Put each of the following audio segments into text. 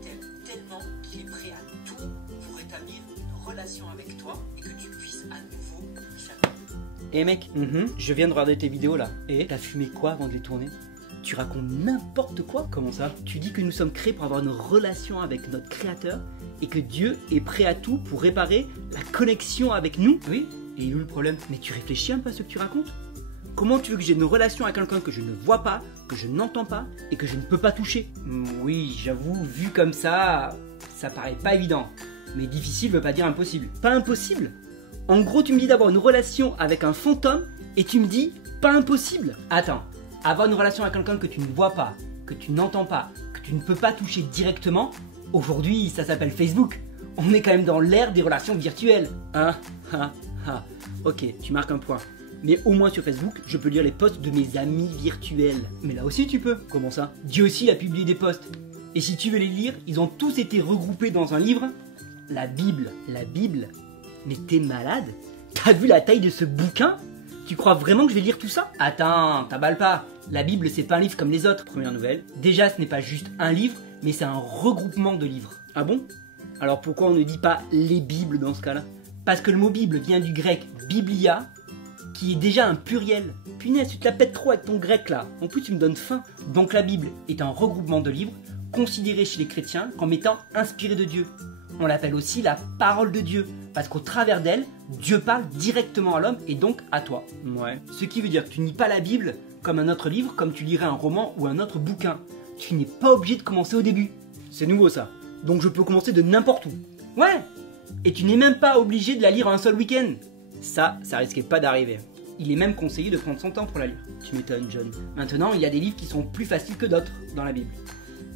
t'aime tellement qu'il est prêt à tout pour établir une relation avec toi et que tu puisses à nouveau faire. Eh mec, je viens de regarder tes vidéos là. Et t'as fumé quoi avant de les tourner? Tu racontes n'importe quoi. Comment ça? Tu dis que nous sommes créés pour avoir une relation avec notre créateur et que Dieu est prêt à tout pour réparer la connexion avec nous. Oui, et il est où le problème? Mais tu réfléchis un peu à ce que tu racontes? Comment tu veux que j'ai une relation avec quelqu'un que je ne vois pas, que je n'entends pas et que je ne peux pas toucher? Oui, j'avoue, vu comme ça paraît pas évident. Mais difficile veut pas dire impossible. Pas impossible? En gros, tu me dis d'avoir une relation avec un fantôme et tu me dis pas impossible? Attends. Avoir une relation avec quelqu'un que tu ne vois pas, que tu n'entends pas, que tu ne peux pas toucher directement, aujourd'hui ça s'appelle Facebook. On est quand même dans l'ère des relations virtuelles. Ok, tu marques un point. Mais au moins sur Facebook, je peux lire les posts de mes amis virtuels. Mais là aussi tu peux. Comment ça? Dieu aussi a publié des posts. Et si tu veux les lire, ils ont tous été regroupés dans un livre. La Bible. La Bible? Mais t'es malade? T'as vu la taille de ce bouquin? Tu crois vraiment que je vais lire tout ça? Attends, t'aballes pas. La Bible, c'est pas un livre comme les autres. Première nouvelle. Déjà, ce n'est pas juste un livre, mais c'est un regroupement de livres. Ah bon? Alors pourquoi on ne dit pas les Bibles dans ce cas-là? Parce que le mot Bible vient du grec biblia, qui est déjà un pluriel. Punaise, tu te la pètes trop avec ton grec là. En plus, tu me donnes faim. Donc la Bible est un regroupement de livres considérés chez les chrétiens comme étant inspirés de Dieu. On l'appelle aussi la parole de Dieu, parce qu'au travers d'elle, Dieu parle directement à l'homme et donc à toi. Ouais. Ce qui veut dire que tu ne lis pas la Bible comme un autre livre, comme tu lirais un roman ou un autre bouquin. Tu n'es pas obligé de commencer au début. C'est nouveau ça. Donc je peux commencer de n'importe où. Ouais. Et tu n'es même pas obligé de la lire en un seul week-end. Ça risquait pas d'arriver. Il est même conseillé de prendre son temps pour la lire. Tu m'étonnes, John. Maintenant, il y a des livres qui sont plus faciles que d'autres dans la Bible.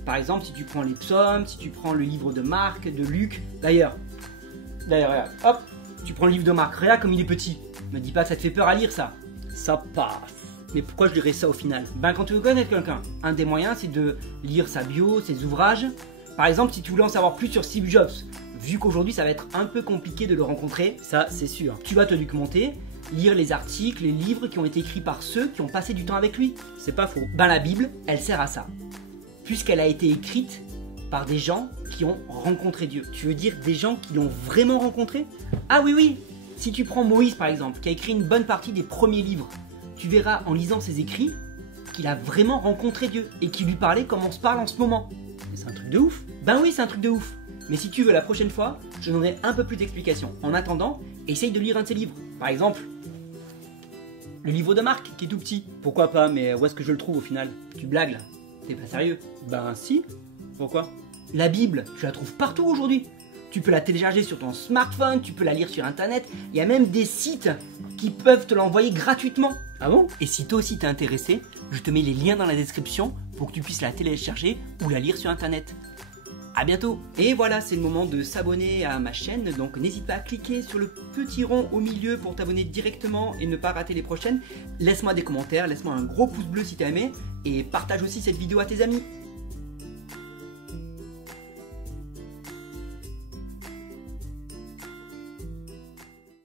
Par exemple, si tu prends les psaumes, si tu prends le livre de Marc, de Luc. D'ailleurs, regarde, hop, tu prends le livre de Marc, regarde comme il est petit. Me dis pas que ça te fait peur à lire ça. Ça passe. Mais pourquoi je lirais ça au final? Ben quand tu veux connaître quelqu'un, un des moyens c'est de lire sa bio, ses ouvrages. Par exemple, si tu voulais en savoir plus sur Steve Jobs, vu qu'aujourd'hui ça va être un peu compliqué de le rencontrer, ça c'est sûr. Tu vas te documenter, lire les articles, les livres qui ont été écrits par ceux qui ont passé du temps avec lui. C'est pas faux. Ben la Bible, elle sert à ça. Puisqu'elle a été écrite par des gens qui ont rencontré Dieu. Tu veux dire des gens qui l'ont vraiment rencontré? Ah oui. Si tu prends Moïse par exemple, qui a écrit une bonne partie des premiers livres, tu verras en lisant ses écrits qu'il a vraiment rencontré Dieu et qu'il lui parlait comme on se parle en ce moment. Et c'est un truc de ouf. Ben oui, c'est un truc de ouf. Mais si tu veux, la prochaine fois, je donnerai un peu plus d'explications. En attendant, essaye de lire un de ses livres. Par exemple, le livre de Marc, qui est tout petit. Pourquoi pas, mais où est-ce que je le trouve au final? Tu blagues là? T'es pas sérieux? Ben si. Pourquoi? La Bible, tu la trouves partout aujourd'hui. Tu peux la télécharger sur ton smartphone, tu peux la lire sur internet. Il y a même des sites qui peuvent te l'envoyer gratuitement. Ah bon? Et si toi aussi t'es intéressé, je te mets les liens dans la description pour que tu puisses la télécharger ou la lire sur internet. À bientôt. Et voilà, c'est le moment de s'abonner à ma chaîne, donc n'hésite pas à cliquer sur le petit rond au milieu pour t'abonner directement et ne pas rater les prochaines. Laisse-moi des commentaires, laisse-moi un gros pouce bleu si t'as aimé et partage aussi cette vidéo à tes amis.